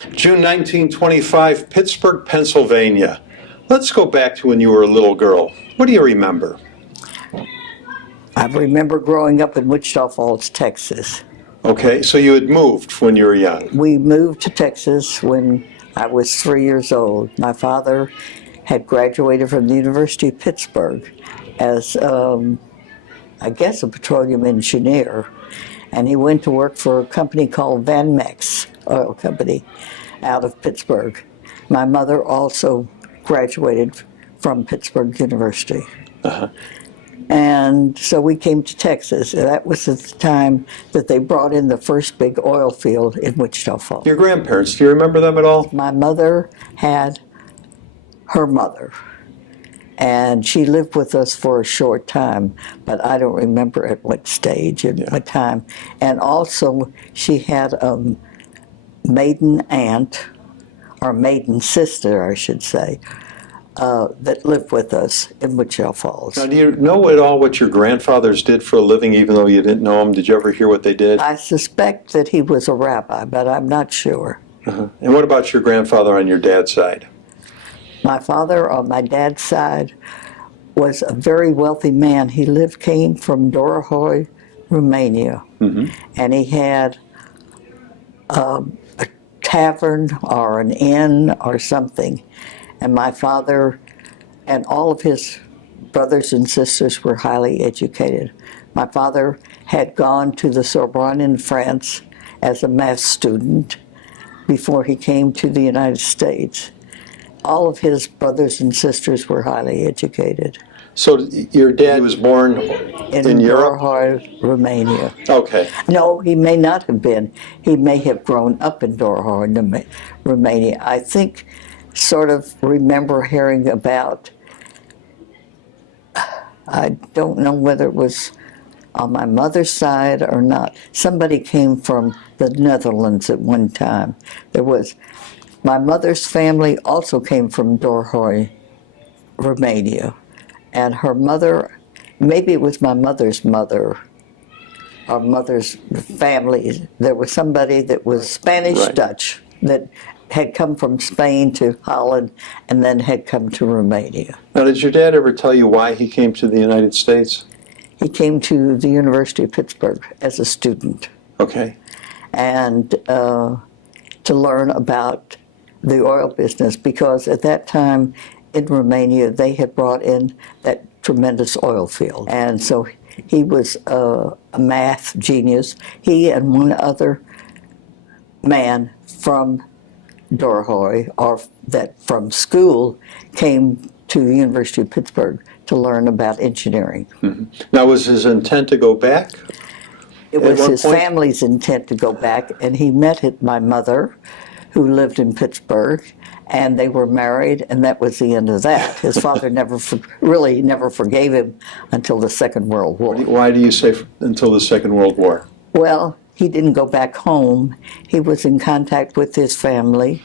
June 1925, Pittsburgh, Pennsylvania. Let's go back to when you were a little girl. What do you remember? I remember growing up in Wichita Falls, Texas. Okay, so you had moved when you were young. We moved to Texas when I was 3 years old. My father had graduated from the University of Pittsburgh as, I guess, a petroleum engineer. And he went to work for a company called Van Mex Oil Company out of Pittsburgh. My mother also graduated from Pittsburgh University. Uh-huh. And so we came to Texas. That was at the time that they brought in the first big oil field in Wichita Falls. Your grandparents, do you remember them at all? My mother had her mother, and she lived with us for a short time, but I don't remember at what stage and what time. And also, she had a maiden aunt, or maiden sister, I should say, that lived with us in Wichita Falls. Now, do you know at all what your grandfathers did for a living, even though you didn't know them? Did you ever hear what they did? I suspect that he was a rabbi, but I'm not sure. Uh-huh. And what about your grandfather on your dad's side? My father on my dad's side was a very wealthy man. He came from Dorohoi, Romania, and he had a tavern or an inn or something. And my father and all of his brothers and sisters were highly educated. My father had gone to the Sorbonne in France as a math student before he came to the United States. All of his brothers and sisters were highly educated. So your dad was born in Europe? Dorohoi, Romania. Okay. No, he may not have been. He may have grown up in Dorohoi, Romania. I think, sort of remember hearing about, I don't know whether it was on my mother's side or not. Somebody came from the Netherlands at one time. My mother's family also came from Dorohoi, Romania. And her mother, maybe it was my mother's mother, our mother's family. There was somebody that was Spanish-Dutch that had come from Spain to Holland and then had come to Romania. Now, did your dad ever tell you why he came to the United States? He came to the University of Pittsburgh as a student. Okay. And to learn about the oil business, because at that time in Romania they had brought in that tremendous oil field. And so he was a math genius. He and one other man from Dorohoi, or that from school, came to the University of Pittsburgh to learn about engineering. Mm-hmm. Now, was his intent to go back? It was his family's intent to go back, and he met my mother, who lived in Pittsburgh, and they were married, and that was the end of that. His father never forgave him until the Second World War. Why do you say until the Second World War? Well, he didn't go back home. He was in contact with his family,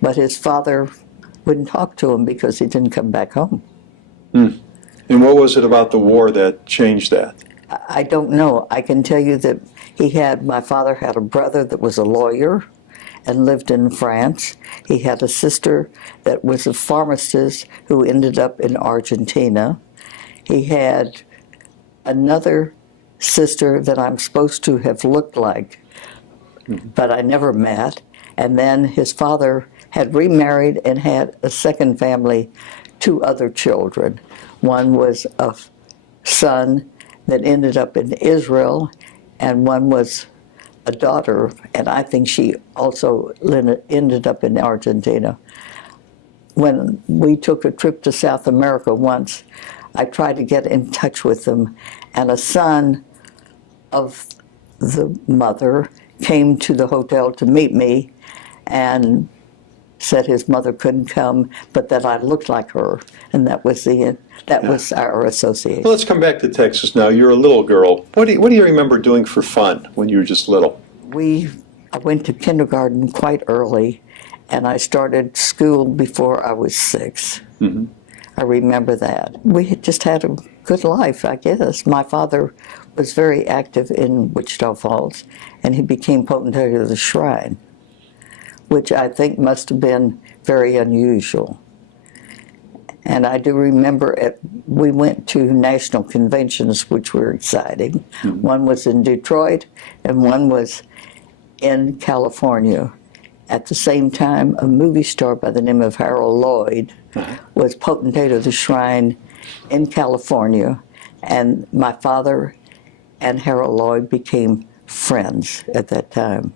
but his father wouldn't talk to him because he didn't come back home. Hmm. And what was it about the war that changed that? I don't know. I can tell you that my father had a brother that was a lawyer and lived in France. He had a sister that was a pharmacist who ended up in Argentina. He had another sister that I'm supposed to have looked like, but I never met. And then his father had remarried and had a second family, 2 other children. One was a son that ended up in Israel, and one was a daughter, and I think she also ended up in Argentina. When we took a trip to South America once, I tried to get in touch with them, and a son of the mother came to the hotel to meet me and said his mother couldn't come, but that I looked like her, and that was was our association. Well, let's come back to Texas now. You're a little girl. What do you remember doing for fun when you were just little? I went to kindergarten quite early, and I started school before I was 6. Mm-hmm. I remember that. We had just had a good life, I guess. My father was very active in Wichita Falls, and he became potentate of the shrine. which I think must have been very unusual. And I do remember we went to national conventions, which were exciting. One was in Detroit, and one was in California. At the same time, a movie star by the name of Harold Lloyd was potentate of the shrine in California, and my father and Harold Lloyd became friends at that time.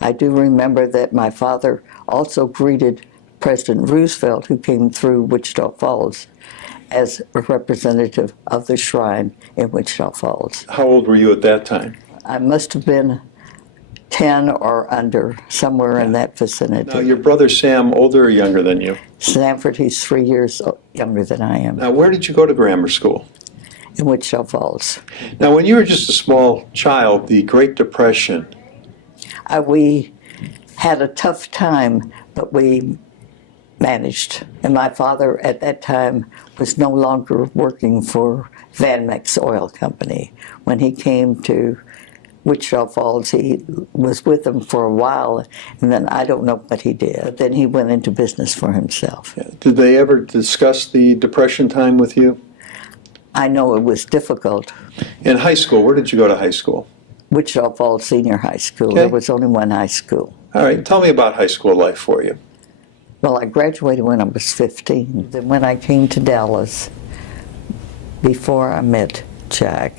I do remember that my father also greeted President Roosevelt, who came through Wichita Falls, as a representative of the shrine in Wichita Falls. How old were you at that time? I must have been 10 or under, somewhere in that vicinity. Now, your brother Sam, older or younger than you? Sanford, he's 3 years younger than I am, Now, where did you go to grammar school? in Wichita Falls. Now, when you were just a small child, the Great Depression, We had a tough time, but we managed. And my father at that time was no longer working for Van Mex Oil Company. When he came to Wichita Falls, he was with them for a while, and then I don't know what he did. But then he went into business for himself. did they ever discuss the Depression time with you? I know it was difficult. In high school, where did you go to high school? Wichita Falls Senior High School. Okay. There was only one high school. All right, tell me about high school life for you. Well, I graduated when I was 15. Then when I came to Dallas, before I met Jack,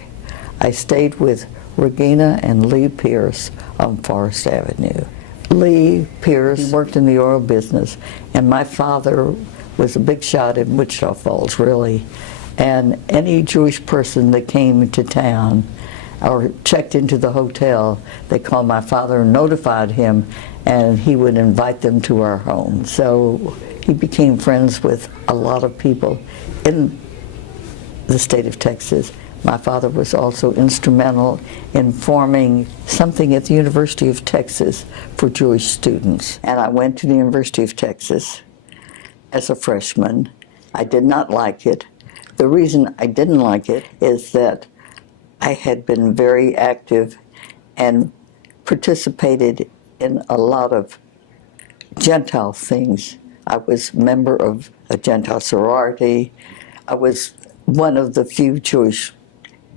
I stayed with Regina and Lee Pierce on Forest Avenue. Lee Pierce worked in the oil business, and my father was a big shot in Wichita Falls, really. And any Jewish person that came to town or checked into the hotel, they called my father and notified him, and he would invite them to our home. So he became friends with a lot of people in the state of Texas. My father was also instrumental in forming something at the University of Texas for Jewish students. And I went to the University of Texas as a freshman. I did not like it. The reason I didn't like it is that I had been very active and participated in a lot of Gentile things. I was a member of a Gentile sorority. I was one of the few Jewish,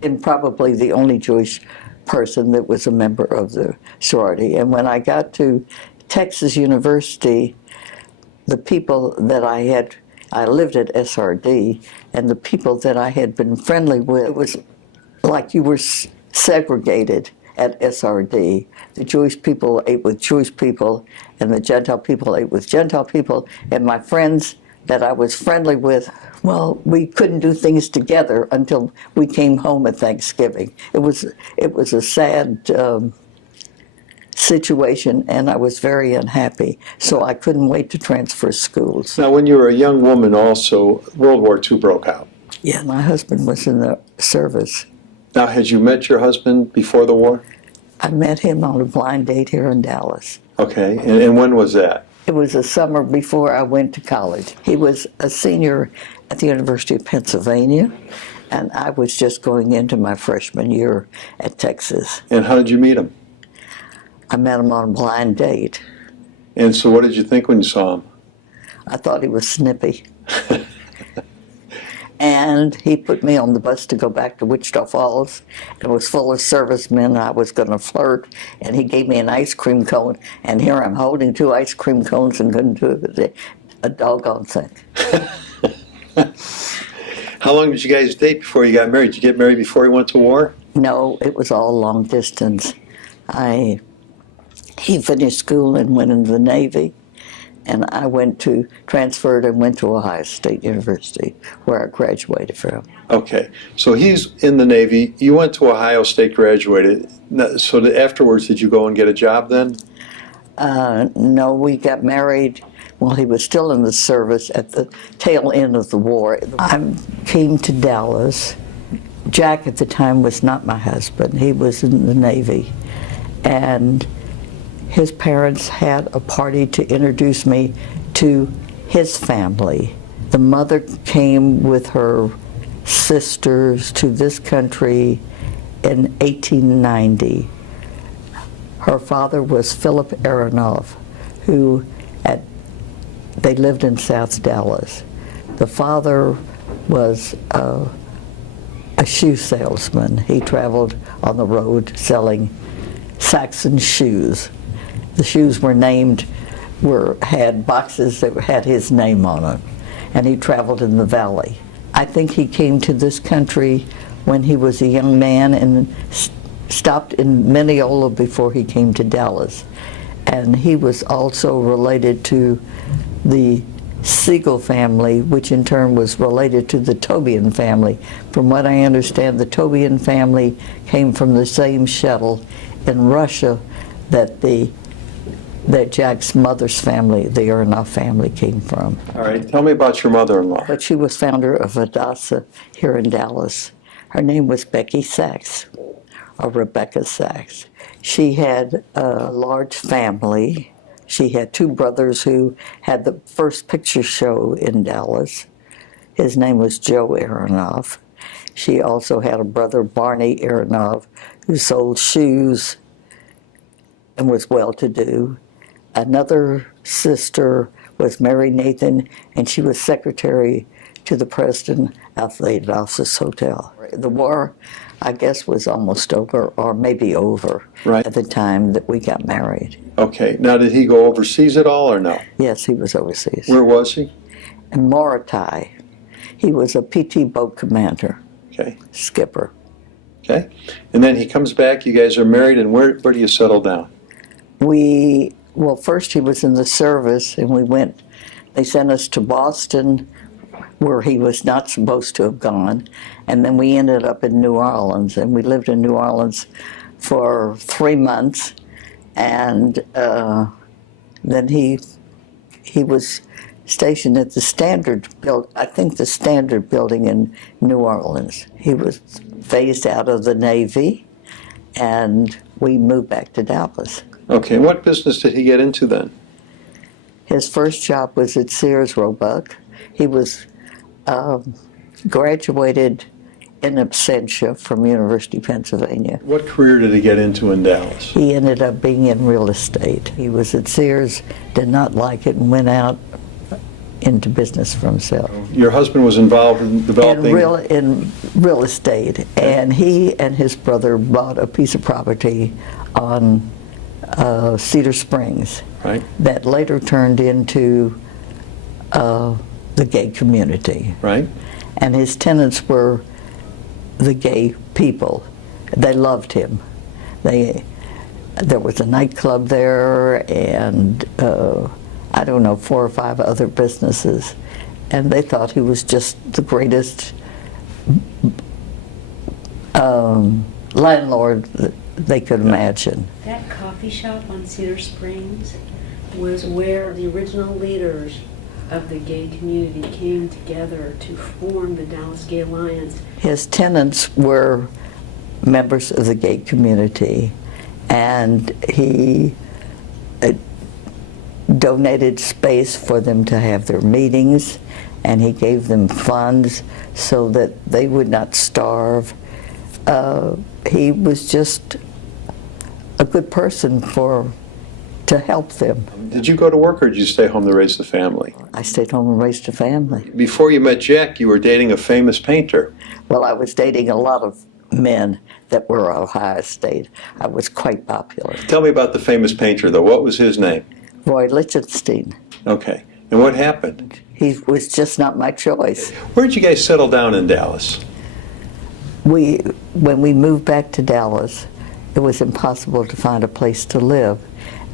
and probably the only Jewish person that was a member of the sorority. And when I got to Texas University, the people that I lived at SRD, and the people that I had been friendly with, it was like you were segregated at SRD. The Jewish people ate with Jewish people, and the Gentile people ate with Gentile people, and my friends that I was friendly with, well, we couldn't do things together until we came home at Thanksgiving. It was a sad situation, and I was very unhappy, so I couldn't wait to transfer schools. Now, when you were a young woman also, World War II broke out. Yeah, my husband was in the service. Now, had you met your husband before the war? I met him on a blind date here in Dallas. Okay, and when was that? It was a summer before I went to college. He was a senior at the University of Pennsylvania, and I was just going into my freshman year at Texas. And how did you meet him? I met him on a blind date. And so what did you think when you saw him? I thought he was snippy. And he put me on the bus to go back to Wichita Falls. It was full of servicemen. I was going to flirt, and he gave me an ice cream cone. And here I'm holding 2 ice cream cones and couldn't do a doggone thing. How long did you guys date before you got married? Did you get married before you went to war? No, it was all long distance. He finished school and went into the Navy, and I transferred and went to Ohio State University, where I graduated from. Okay, so he's in the Navy. You went to Ohio State, graduated. So afterwards, did you go and get a job then? No, we got married while he was still in the service at the tail end of the war. I came to Dallas. Jack at the time was not my husband. He was in the Navy. And his parents had a party to introduce me to his family. The mother came with her sisters to this country in 1890. Her father was Philip Aronoff, who they lived in South Dallas. The father was a shoe salesman. He traveled on the road selling Sachs shoes. The shoes were had boxes that had his name on them, and he traveled in the valley. I think he came to this country when he was a young man and stopped in Mineola before he came to Dallas. And he was also related to the Siegel family, which in turn was related to the Tobian family. From what I understand, the Tobian family came from the same shuttle in Russia that Jack's mother's family, the Aronoff family, came from. All right, tell me about your mother-in-law. But she was founder of Hadassah here in Dallas. Her name was Becky Sachs, or Rebecca Sachs. She had a large family. She had two brothers who had the first picture show in Dallas. His name was Joe Aronoff. She also had a brother, Barney Aronoff, who sold shoes and was well-to-do. Another sister was Mary Nathan, and she was secretary to the president of the Hadassah Hotel. The war, I guess, was almost over, or maybe over, right, at the time that we got married. Okay. Now, did he go overseas at all, or no? Yes, he was overseas. Where was he? In Morotai. He was a PT boat commander. Okay. Skipper. Okay. And then he comes back, you guys are married, and where do you settle down? Well, first he was in the service, and they sent us to Boston, where he was not supposed to have gone, and then we ended up in New Orleans, and we lived in New Orleans for 3 months, and then he was stationed at the Standard Building in New Orleans. He was phased out of the Navy, and we moved back to Dallas. Okay, and what business did he get into then? His first job was at Sears Roebuck. He was graduated in absentia from University of Pennsylvania. What career did he get into in Dallas? He ended up being in real estate. He was at Sears, did not like it, and went out into business for himself. Your husband was involved in developing... In real estate, and he and his brother bought a piece of property on Cedar Springs, right, that later turned into the gay community. Right. And his tenants were the gay people. They loved him. There was a nightclub there, and I don't know, 4 or 5 other businesses, and they thought he was just the greatest landlord that they could imagine. That coffee shop on Cedar Springs was where the original leaders of the gay community came together to form the Dallas Gay Alliance. His tenants were members of the gay community, and he donated space for them to have their meetings, and he gave them funds so that they would not starve. He was just a good person to help them. Did you go to work, or did you stay home to raise the family? I stayed home and raised a family. Before you met Jack, you were dating a famous painter. Well, I was dating a lot of men that were of high estate. I was quite popular. Tell me about the famous painter, though. What was his name? Roy Lichtenstein. Okay. And what happened? He was just not my choice. Where did you guys settle down in Dallas? When we moved back to Dallas, it was impossible to find a place to live.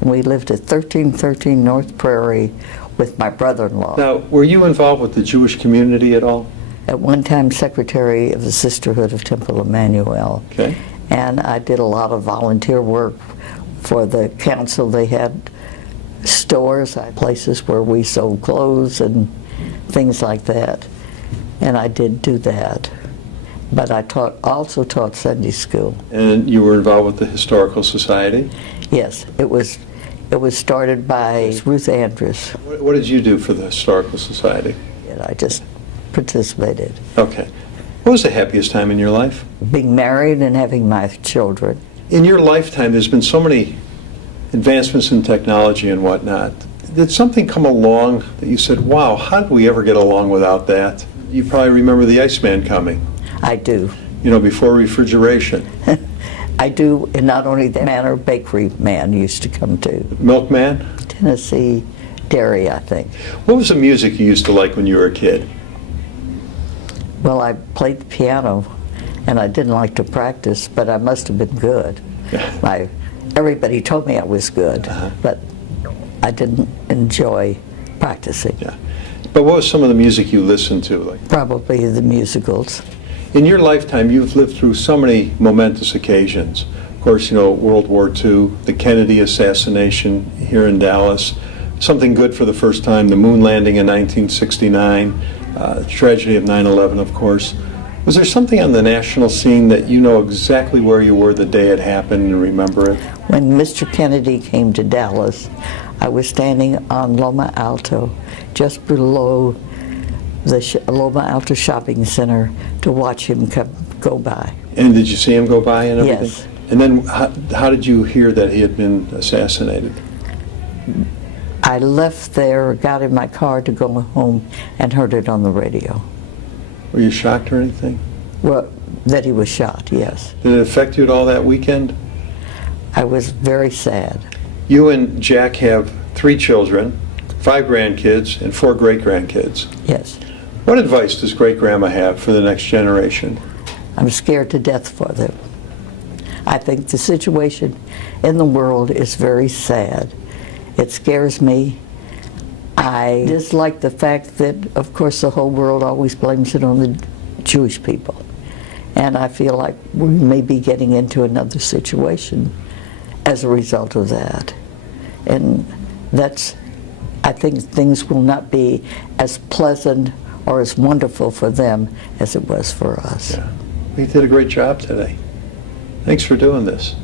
And we lived at 1313 North Prairie with my brother-in-law. Now, were you involved with the Jewish community at all? At one time, secretary of the Sisterhood of Temple Emmanuel. Okay. And I did a lot of volunteer work for the council. They had stores, places where we sold clothes and things like that. And I did do that. But I also taught Sunday school. And you were involved with the Historical Society? Yes, it was started by Ruth Andrews. What did you do for the Historical Society? And I just participated. Okay. What was the happiest time in your life? Being married and having my children. In your lifetime, there's been so many advancements in technology and whatnot. Did something come along that you said, wow, how did we ever get along without that? You probably remember the Iceman coming, I do. you know, before refrigeration. I do, and not only that, Manor Bakery Man used to come too. Milkman? Tennessee Dairy, I think. What was the music you used to like when you were a kid? Well, I played the piano, and I didn't like to practice, but I must have been good. Everybody told me I was good, but I didn't enjoy practicing. Yeah. But what was some of the music you listened to? Like, Probably the musicals. in your lifetime, you've lived through so many momentous occasions. Of course, you know, World War II, the Kennedy assassination here in Dallas, something good for the first time, the moon landing in 1969, tragedy of 9/11, of course. Was there something on the national scene that you know exactly where you were the day it happened and remember it? When Mr. Kennedy came to Dallas, I was standing on Loma Alto, just below the Loma Alto Shopping Center, to watch him go by. And did you see him go by and everything? Yes. And then how did you hear that he had been assassinated? I left there, got in my car to go home, and heard it on the radio. Were you shocked or anything? Well, that he was shot, yes. Did it affect you at all that weekend? I was very sad. You and Jack have 3 children, 5 grandkids, and 4 great-grandkids. Yes. What advice does great-grandma have for the next generation? I'm scared to death for them. I think the situation in the world is very sad. It scares me. I dislike the fact that, of course, the whole world always blames it on the Jewish people. And I feel like we may be getting into another situation as a result of that. And I think things will not be as pleasant or as wonderful for them as it was for us. Yeah. You did a great job today. Thanks for doing this.